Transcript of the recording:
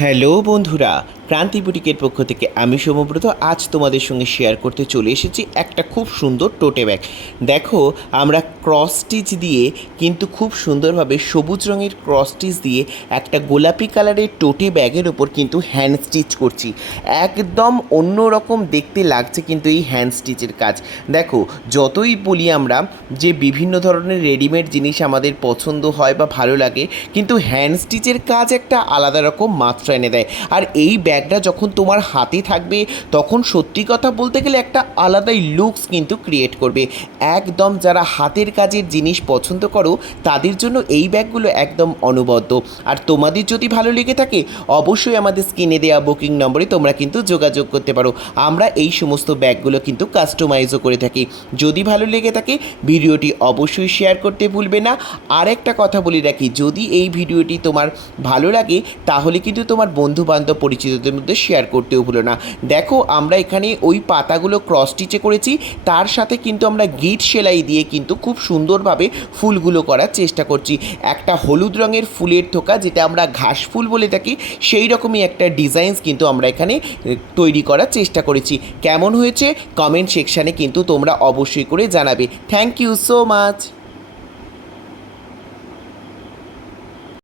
Hello বন্ধুরা, ক্রান্তি বুটিকের পক্ষ থেকে আমি সৌম্যব্রত আজ তোমাদের সঙ্গে শেয়ার করতে চলে এসেছি একটা খুব সুন্দর টোটে ব্যাগ। দেখো, আমরা ক্রস স্টিচ দিয়ে কিন্তু খুব সুন্দরভাবে সবুজ রঙের ক্রস স্টিচ দিয়ে একটা গোলাপি কালারের টোটে ব্যাগের ওপর কিন্তু হ্যান্ড স্টিচ করছি। একদম অন্য রকম দেখতে লাগছে কিন্তু এই হ্যান্ড স্টিচের কাজ। দেখো, যতই বলি আমরা যে বিভিন্ন ধরনের রেডিমেড জিনিস আমাদের পছন্দ হয় বা ভালো লাগে, কিন্তু হ্যান্ড স্টিচের কাজ একটা আলাদা রকম মাত্রা এনে দেয়। আর এই ব্যাগটা যখন তোমার হাতে থাকবে তখন সত্যি কথা বলতে গেলে একটা আলাদাই লুকস কিন্তু ক্রিয়েট করবে। একদম যারা হাতের কাজের জিনিস পছন্দ করো তাদের জন্য এই ব্যাগগুলো একদম অনবদ্য। আর তোমাদের যদি ভালো লেগে থাকে অবশ্যই আমাদের স্ক্রিনে দেওয়া বুকিং নম্বরে তোমরা কিন্তু যোগাযোগ করতে পারো। আমরা এই সমস্ত ব্যাগগুলো কিন্তু কাস্টমাইজও করে থাকি। যদি ভালো লেগে থাকে ভিডিওটি অবশ্যই শেয়ার করতে ভুলবে না। আর একটা কথা বলে রাখি, যদি এই ভিডিওটি তোমার ভালো লাগে তাহলে কিন্তু তোমার বন্ধু বান্ধব পরিচিতদের মধ্যে শেয়ার করতেও ভুলো না। দেখো, আমরা এখানে ওই পাতাগুলো ক্রস স্টিচে করেছি, তার সাথে কিন্তু আমরা গিট সেলাই দিয়ে কিন্তু খুব সুন্দরভাবে ফুলগুলো করার চেষ্টা করছি। একটা হলুদ রঙের ফুলের থোকা, যেটা আমরা ঘাস ফুল বলে থাকি, সেই রকমই একটা ডিজাইনস কিন্তু আমরা এখানে তৈরি করার চেষ্টা করেছি। কেমন হয়েছে কমেন্ট সেকশানে কিন্তু তোমরা অবশ্যই করে জানাবে। Thank you so much.